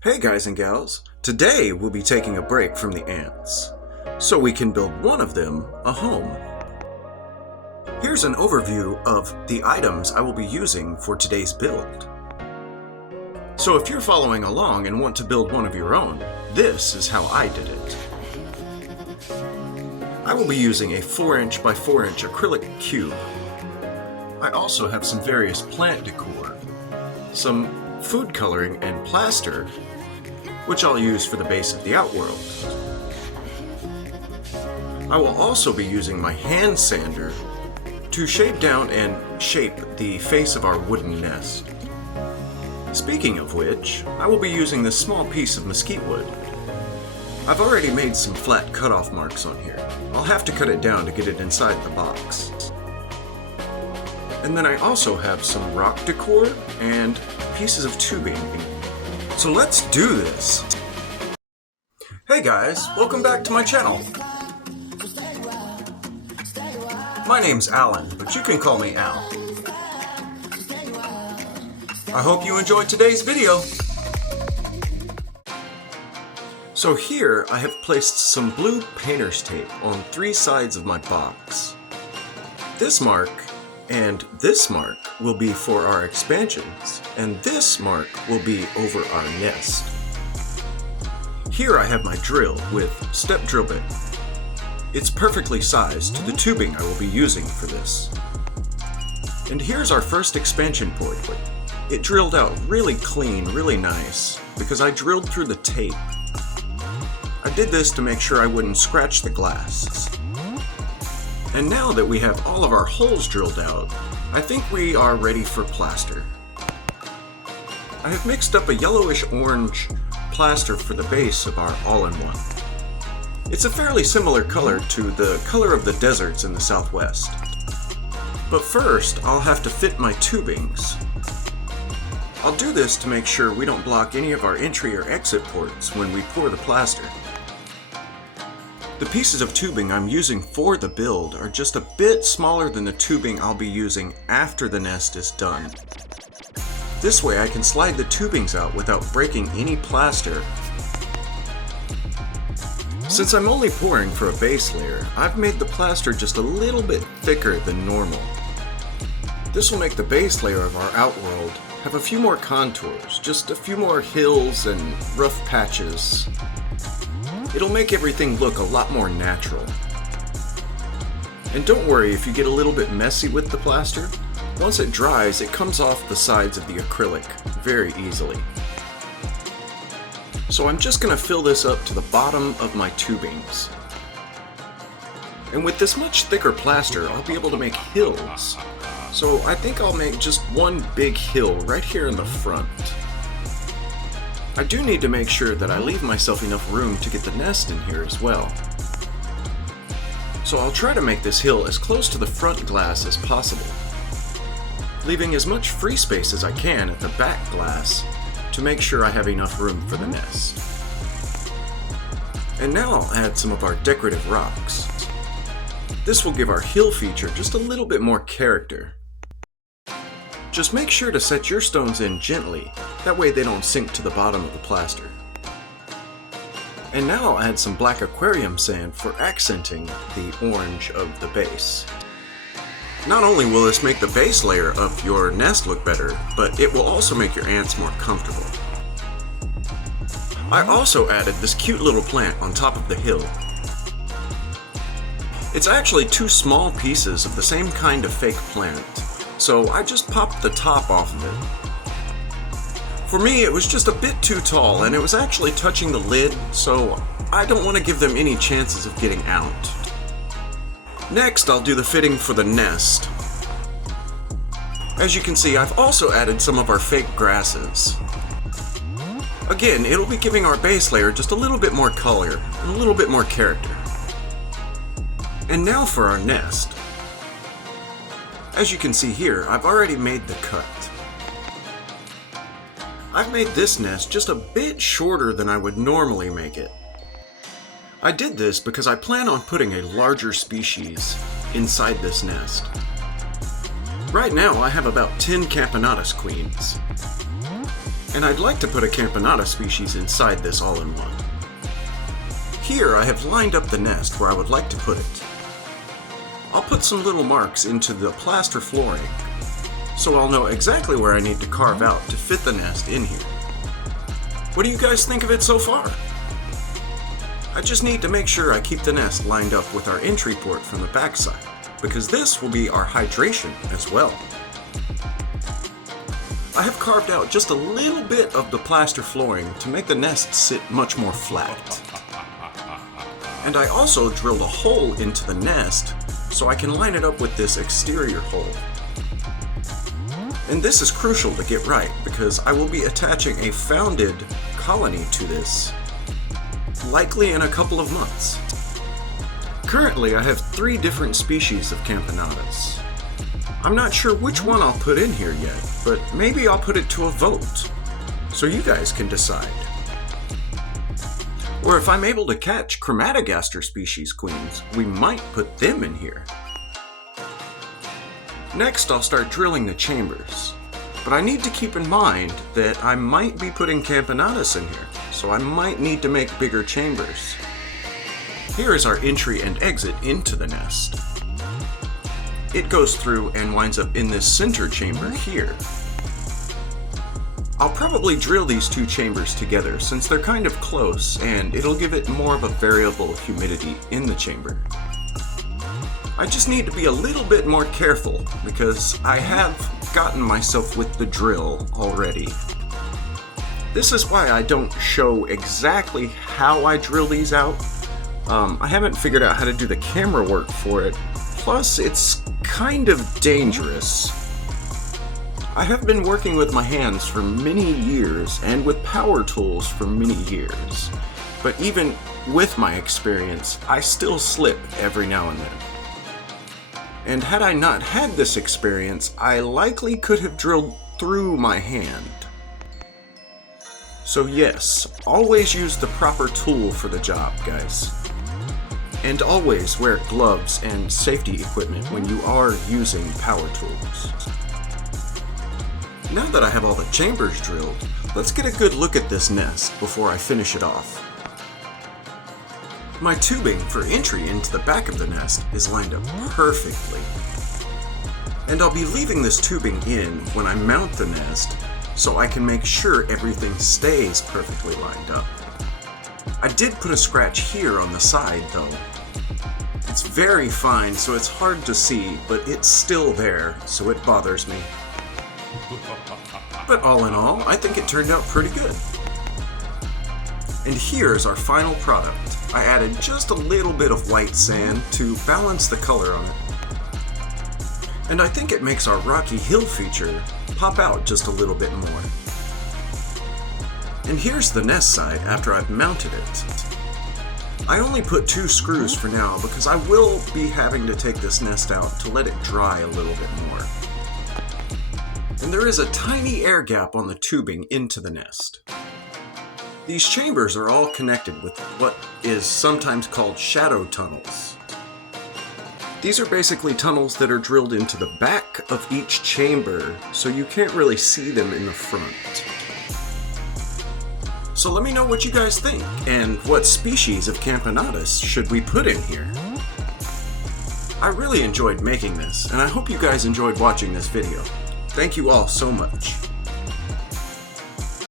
Hey guys and gals, today we'll be taking a break from the ants, so we can build one of them a home. Here's an overview of the items I will be using for today's build. So if you're following along and want to build one of your own, this is how I did it. I will be using a 4" by 4" acrylic cube. I also have some various plant decor, some food coloring and plaster, which I'll use for the base of the outworld. I will also be using my hand sander to shape down and shape the face of our wooden nest. Speaking of which, I will be using this small piece of mesquite wood. I've already made some flat cutoff marks on here. I'll have to cut it down to get it inside the box. And then I also have some rock decor and pieces of tubing. So let's do this! Hey guys, welcome back to my channel. My name's Alan, but you can call me Al. I hope you enjoyed today's video. So here I have placed some blue painter's tape on 3 sides of my box. This mark and this mark will be for our expansions, and this mark will be over our nest. Here I have my drill with step drill bit. It's perfectly sized to the tubing I will be using for this. And here's our first expansion port. It drilled out really clean, really nice, because I drilled through the tape. I did this to make sure I wouldn't scratch the glass. And now that we have all of our holes drilled out, I think we are ready for plaster. I have mixed up a yellowish orange plaster for the base of our all-in-one. It's a fairly similar color to the color of the deserts in the southwest. But first, I'll have to fit my tubings. I'll do this to make sure we don't block any of our entry or exit ports when we pour the plaster. The pieces of tubing I'm using for the build are just a bit smaller than the tubing I'll be using after the nest is done. This way I can slide the tubings out without breaking any plaster. Since I'm only pouring for a base layer, I've made the plaster just a little bit thicker than normal. This will make the base layer of our outworld have a few more contours, just a few more hills and rough patches. It'll make everything look a lot more natural. And don't worry if you get a little bit messy with the plaster. Once it dries, it comes off the sides of the acrylic very easily. So I'm just going to fill this up to the bottom of my tubings. And with this much thicker plaster, I'll be able to make hills. So I think I'll make just one big hill right here in the front. I do need to make sure that I leave myself enough room to get the nest in here as well. So I'll try to make this hill as close to the front glass as possible, leaving as much free space as I can at the back glass to make sure I have enough room for the nest. And now I'll add some of our decorative rocks. This will give our hill feature just a little bit more character. Just make sure to set your stones in gently, that way they don't sink to the bottom of the plaster. And now I'll add some black aquarium sand for accenting the orange of the base. Not only will this make the base layer of your nest look better, but it will also make your ants more comfortable. I also added this cute little plant on top of the hill. It's actually 2 small pieces of the same kind of fake plant, so I just popped the top off of it. For me, it was just a bit too tall, and it was actually touching the lid, so I don't want to give them any chances of getting out. Next, I'll do the fitting for the nest. As you can see, I've also added some of our fake grasses. Again, it'll be giving our base layer just a little bit more color and a little bit more character. And now for our nest. As you can see here, I've already made the cut. I've made this nest just a bit shorter than I would normally make it. I did this because I plan on putting a larger species inside this nest. Right now I have about 10 Camponotus queens. And I'd like to put a Campanata species inside this all-in-one. Here I have lined up the nest where I would like to put it. I'll put some little marks into the plaster flooring, so I'll know exactly where I need to carve out to fit the nest in here. What do you guys think of it so far? I just need to make sure I keep the nest lined up with our entry port from the backside, because this will be our hydration as well. I have carved out just a little bit of the plaster flooring to make the nest sit much more flat. And I also drilled a hole into the nest so I can line it up with this exterior hole. And this is crucial to get right because I will be attaching a founded colony to this, likely in a couple of months. Currently I have 3 different species of Campanatas. I'm not sure which one I'll put in here yet, but maybe I'll put it to a vote, so you guys can decide. Or if I'm able to catch Chromatogaster species queens, we might put them in here. Next I'll start drilling the chambers, but I need to keep in mind that I might be putting Campanatas in here, so I might need to make bigger chambers. Here is our entry and exit into the nest. It goes through and winds up in this center chamber here. I'll probably drill these 2 chambers together since they're kind of close and it'll give it more of a variable humidity in the chamber. I just need to be a little bit more careful because I have gotten myself with the drill already. This is why I don't show exactly how I drill these out. I haven't figured out how to do the camera work for it, plus it's kind of dangerous. I have been working with my hands for many years and with power tools for many years, but even with my experience, I still slip every now and then. And had I not had this experience, I likely could have drilled through my hand. So yes, always use the proper tool for the job, guys. And always wear gloves and safety equipment when you are using power tools. Now that I have all the chambers drilled, let's get a good look at this nest before I finish it off. My tubing for entry into the back of the nest is lined up perfectly. And I'll be leaving this tubing in when I mount the nest so I can make sure everything stays perfectly lined up. I did put a scratch here on the side though. It's very fine so it's hard to see, but it's still there, so it bothers me. But all in all, I think it turned out pretty good. And here's our final product. I added just a little bit of white sand to balance the color on it. And I think it makes our rocky hill feature pop out just a little bit more. And here's the nest side after I've mounted it. I only put 2 screws for now because I will be having to take this nest out to let it dry a little bit more. And there is a tiny air gap on the tubing into the nest. These chambers are all connected with what is sometimes called shadow tunnels. These are basically tunnels that are drilled into the back of each chamber, so you can't really see them in the front. So let me know what you guys think, and what species of Campanatas should we put in here? I really enjoyed making this, and I hope you guys enjoyed watching this video. Thank you all so much.